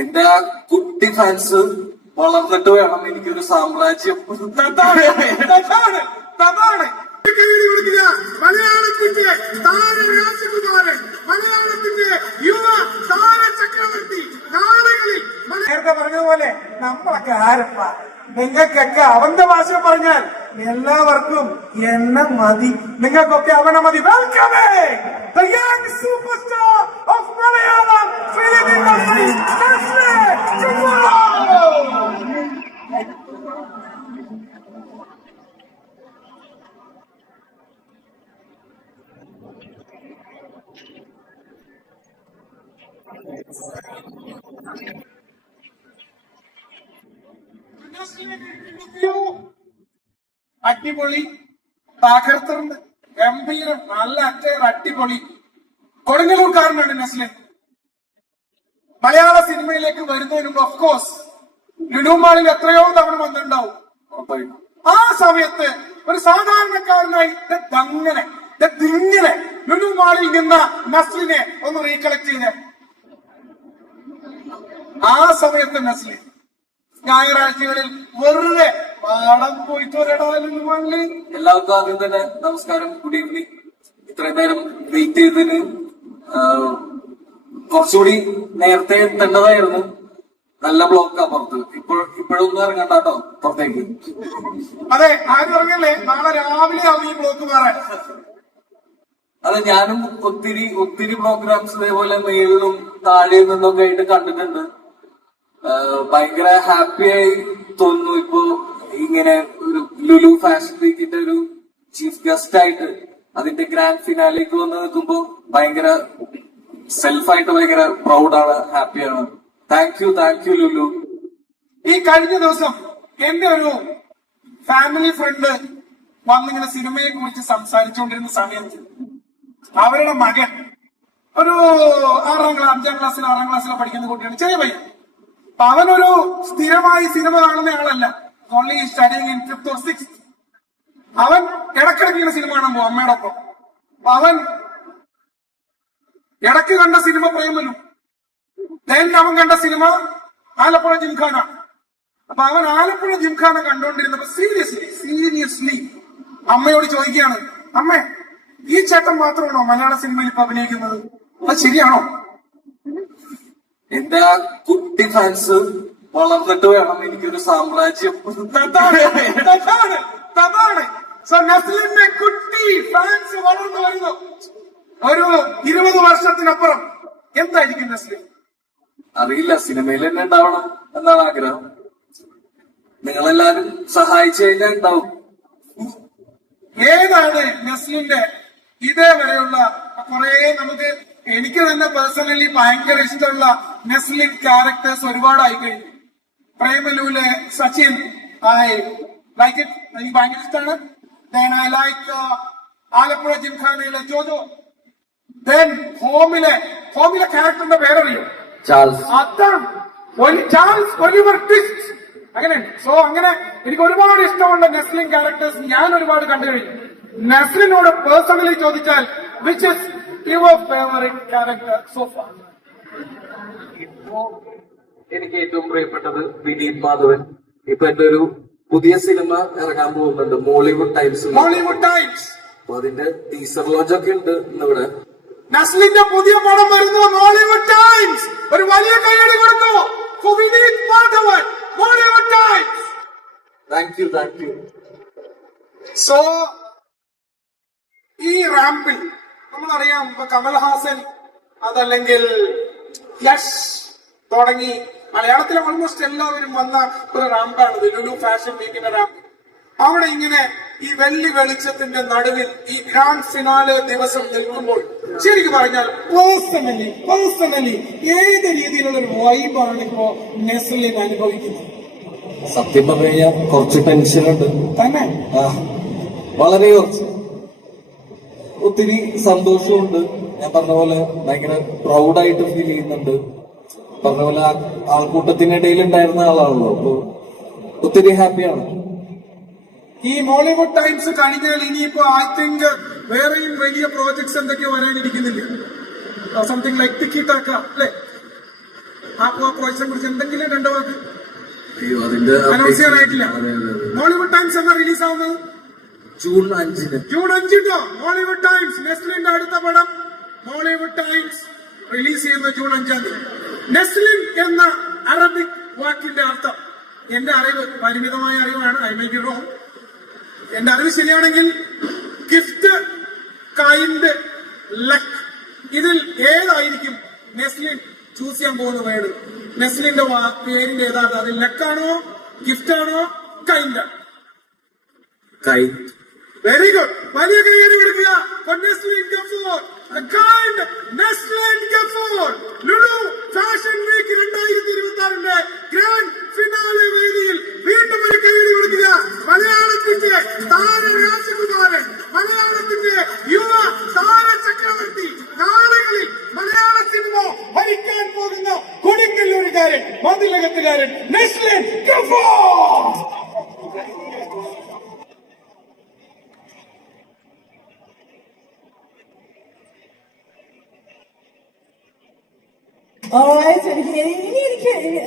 എന്റെ ആ കുട്ടി ഫാൻസ് വളർന്നിട്ട് വേണം എനിക്കൊരു സാമ്രാജ്യം. മലയാളത്തിന്റെ താരരാജകുമാരൻ, മലയാളത്തിന്റെ യുവ താര ചക്രവർത്തി, നാളുകളിൽ നേരത്തെ പറഞ്ഞതുപോലെ നമ്മളൊക്കെ ആരപ്പ, നിങ്ങൾക്കൊക്കെ അവന്റെ ഭാഷ പറഞ്ഞാൽ എല്ലാവർക്കും എന്നെ മതി, നിങ്ങൾക്കൊക്കെ അവനെ മതി. Welcome the young superstar of Malayalam film industry, Nestle Chimolo. അടിപൊളി, തകർത്തുണ്ട്, ഗംഭീരം, നല്ല അറ്റയർ, അടിപൊളി. കൊടുങ്ങല്ലൂർക്കാരനാണ് നസ്ലിൻ. മലയാള സിനിമയിലേക്ക് വരുന്നതിന് മുമ്പ് ഓഫ്കോഴ്സ് ലുലു മാളിൽ എത്രയോ തവണ വന്നിട്ടുണ്ടാവും. ആ സമയത്ത് ഒരു സാധാരണക്കാരനായി ഇങ്ങനെ ലുലു മാളിൽ നിന്ന നസ്ലിനെ ഒന്ന് റീകളക്ട് ചെയ്ത്, ആ സമയത്ത് നസ്ലിൻ ഞായറാഴ്ചകളിൽ വെറുതെ പാടം പോയിട്ട് വരടാ. എല്ലാവർക്കും ആദ്യം തന്നെ നമസ്കാരം, ഗുഡ് ഈവനിങ്. ഇത്രയും നേരം വെയിറ്റ് ചെയ്തതിന് കുറച്ചുകൂടി നേരത്തെ എത്തേണ്ടതായിരുന്നു. നല്ല ബ്ലോക്കാ പുറത്ത്. ഇപ്പോഴൊന്നും ഇറങ്ങണ്ടാട്ടോ പുറത്തേക്ക്. അതെ, ആരും ഇറങ്ങല്ലേ, നാളെ രാവിലെ ആവും ഈ ബ്ലോക്ക് മാറാൻ. അതെ, ഞാനും ഒത്തിരി പ്രോഗ്രാംസ് ഇതേപോലെ മേളിലും താഴെയിൽ നിന്നൊക്കെ ആയിട്ട് കണ്ടിട്ടുണ്ട്. ഭയങ്കര ഹാപ്പിയായി തോന്നുന്നു ഇപ്പോ ഇങ്ങനെ ഒരു ലുലു ഫാഷൻ വീക്കിന്റെ ഒരു ചീഫ് ഗസ്റ്റ് ആയിട്ട് അതിന്റെ ഗ്രാൻഡ് ഫിനാലേക്ക് വന്ന് നിൽക്കുമ്പോ ഭയങ്കര സെൽഫായിട്ട് ഭയങ്കര പ്രൗഡാണ്, ഹാപ്പിയാണ്. Thank you Lulu. ഈ കഴിഞ്ഞ ദിവസം എന്റെ ഒരു ഫാമിലി ഫ്രണ്ട് വന്നിങ്ങനെ സിനിമയെ കുറിച്ച് സംസാരിച്ചുകൊണ്ടിരുന്ന സമയത്ത് അവരുടെ മകൻ ഒരു 5ാം ക്ലാസ്സിലോ പഠിക്കുന്ന കുട്ടിയാണ്, ചെറിയ പയ്യൻ. അപ്പൊ അവനൊരു സ്ഥിരമായി സിനിമ കാണുന്ന ആളല്ല, only studying in 5th or 6th. അവൻ ഇടക്കിടക്ക് ഇങ്ങനെ സിനിമ കാണാൻ പോകും അമ്മയോടൊപ്പം. അപ്പൊ അവൻ ഇടയ്ക്ക് കണ്ട സിനിമ പ്രേമലു, അവൻ കണ്ട സിനിമ ആലപ്പുഴ ജിംഖാന. അപ്പൊ അവൻ ആലപ്പുഴ ജിംഖാന കണ്ടുകൊണ്ടിരുന്നപ്പോ സീരിയസ്ലി അമ്മയോട് ചോദിക്കുകയാണ്, അമ്മേ ഈ ചേട്ടൻ മാത്രമാണോ മലയാള സിനിമയിൽ ഇപ്പൊ അഭിനയിക്കുന്നത്, അത് ശരിയാണോ? എന്റെ ആ കുട്ടി ഫാൻസ് വളർന്നിട്ട് വേണം എനിക്കൊരു സാമ്രാജ്യം. നസ്ലിന്റെ കുട്ടി ഫാൻസ് വളർന്നു വരുന്നു. ഒരു 20 വർഷത്തിനപ്പുറം എന്തായിരിക്കും നസ്ലിൻ? അറിയില്ല, സിനിമയിൽ തന്നെ ഉണ്ടാവണം എന്നാണ് ആഗ്രഹം. നിങ്ങളെല്ലാരും സഹായിച്ചു കഴിഞ്ഞാൽ ഉണ്ടാവും. ഏതാണ് നസ്ലിന്റെ ഇതേവരെയുള്ള എനിക്ക് തന്നെ പേഴ്സണലി ഭയങ്കര ഇഷ്ടമുള്ള നസ്ലിൻ ക്യാരക്ടേഴ്സ് ഒരുപാടായി കഴിഞ്ഞു. പ്രേമലൂലെ സച്ചിൻ, ഐ ലൈക്ക് ഇറ്റ്, എനിക്ക് ഭയങ്കര ഇഷ്ടമാണ്. ദെൻ ഐ ലൈക്ക് ആലപ്പുഴ ജിംഖാനയിലെ ജോജോ. ദെൻ ഹോമിലെ ക്യാരക്ടറിന്റെ പേരറിയോ? ചാൾസ്. അതാണ് ചാൾസ് ഒലിവർ ട്വിസ്റ്റ്. അങ്ങനെ അങ്ങനെ എനിക്ക് ഒരുപാട് ഇഷ്ടമുള്ള നസ്ലിൻ ക്യാരക്ടേഴ്സ് ഞാൻ ഒരുപാട് കണ്ടു കഴിഞ്ഞു. നസ്ലിനോട് പേഴ്സണലി ചോദിച്ചാൽ which is your favourite character so far? ഇപ്പോ എനിക്ക് ഏറ്റവും പ്രിയപ്പെട്ടത് വിനീത് മാധവൻ. ഇപ്പൊ എന്റെ ഒരു പുതിയ സിനിമ ഇറങ്ങാൻ പോകുന്നുണ്ട്, മോളിവുഡ് ടൈംസ്. അപ്പൊ അതിന്റെ ടീസർ ലോഞ്ച് ഒക്കെ ഉണ്ട് ഇന്നിവിടെ. നസ്ലിന്റെ പുതിയ പടം വരുന്നു, മോളിവുഡ് ടൈംസ്. ഒരു വലിയ കൈയടി കൊടുത്തു Vineeth Madhavan, Mollywood times. Thank you. So ഈ റാമ്പിൽ നമ്മളറിയാം, ഇപ്പൊ കമൽഹാസൻ അതല്ലെങ്കിൽ യഷ് തുടങ്ങി മലയാളത്തിലെ ഓൾമോസ്റ്റ് എല്ലാവരും വന്ന ഒരു റാമ്പാണിത്, ലുലു ഫാഷൻ വീക്കിന്റെ റാമ്പ്. അവിടെ ഇങ്ങനെ ഈ വെള്ളി വെളിച്ചത്തിന്റെ നടുവിൽ ഈ ഗ്രാൻഡ് ഫിനാലെ ദിവസം നിൽക്കുമ്പോൾ ശരിക്കും പറഞ്ഞാൽ പേഴ്സണലി ഏത് രീതിയിലുള്ള ഒരു വൈബാണ് ഇപ്പോ നസ്ലിൻ അനുഭവിക്കുന്നത്? സത്യം പറഞ്ഞു കഴിഞ്ഞാൽ കുറച്ച് ടെൻഷനുണ്ട് തന്നെ, വളരെ കുറച്ച്. ഒത്തിരി സന്തോഷമുണ്ട്. ഞാൻ പറഞ്ഞ പോലെ ഭയങ്കര പ്രൗഡായിട്ട് ഫീൽ ചെയ്യുന്നുണ്ട്. പറഞ്ഞ പോലെ ആൾക്കൂട്ടത്തിനിടയിൽ ഉണ്ടായിരുന്ന ആളാണല്ലോ, അപ്പൊ ഒത്തിരി ഹാപ്പിയാണ്. ഈ മോളിവുഡ് ടൈംസ് കഴിഞ്ഞാൽ ഇനിയിപ്പോ ഐ തിങ്ക് വേറെയും വലിയ പ്രോജക്ട്സ് എന്തൊക്കെയോ വരാനിരിക്കുന്നില്ല. സംതിങ് ലൈക്ക് ടിക്കി ടാക്ക അല്ലെ, ആ പ്രോജക്റ്റിനെ കുറിച്ച് എന്തെങ്കിലും രണ്ടോ വാക്ക് അയ്യോ അതിന്റെ അനൗൺസ് ചെയ്യാനായിട്ടില്ല. അതെ, അതെ, അതെ. മോളിവുഡ് ടൈംസ് എന്നാ റിലീസ് ആവുന്നത്? ജൂൺ 5-ന്. ജൂൺ 5 മോളിവുഡ് ടൈംസ് നെസ്ലിന്റെ അടുത്ത പടം മോളിവുഡ് ടൈംസ് റിലീസ് ചെയ്യുന്നത് ജൂൺ 5 നെസ്ലിൻ എന്ന അറബിക് വാക്കിന്റെ അർത്ഥം, എന്റെ അറിവ് പരിമിതമായ അറിവാണ്, ഐ മേ ബി റോങ്, എന്റെ അറിവ് ശരിയാണെങ്കിൽ ഗിഫ്റ്റ്, കൈൻഡ്, ലക്ക്, ഇതിൽ ഏതായിരിക്കും നെസ്ലിൻ ചൂസ് ചെയ്യാൻ പോകുന്ന വേർഡ്? നെസ്ലിന്റെ പേരിന്റെ ഏതാണ്? അത് ലക്കാണോ, ഗിഫ്റ്റ് ആണോ, കൈൻഡ്? Very good. വലിയ കൈയ്യടി കൊടുക്കുക for Nestlin Gafoor, the kind Nestlin Gafoor. Lulu fashion week 2026 grand finale വേദിയിൽ വീണ്ടും ഒരു കൈയ്യടി കൊടുക്കുക. മലയാളത്തിന്റെ താര രാജകുമാരൻ, മലയാളത്തിന്റെ യുവ താര ചക്രവർത്തി, നാളുകളിൽ മലയാള സിനിമ ഭരിക്കാൻ പോകുന്ന കൊടുങ്ങല്ലൂരുകാരൻ, മതിലകത്തുകാരൻ നെസ്ലിൻ ഗഫൂർ. Alright, എനിക്ക്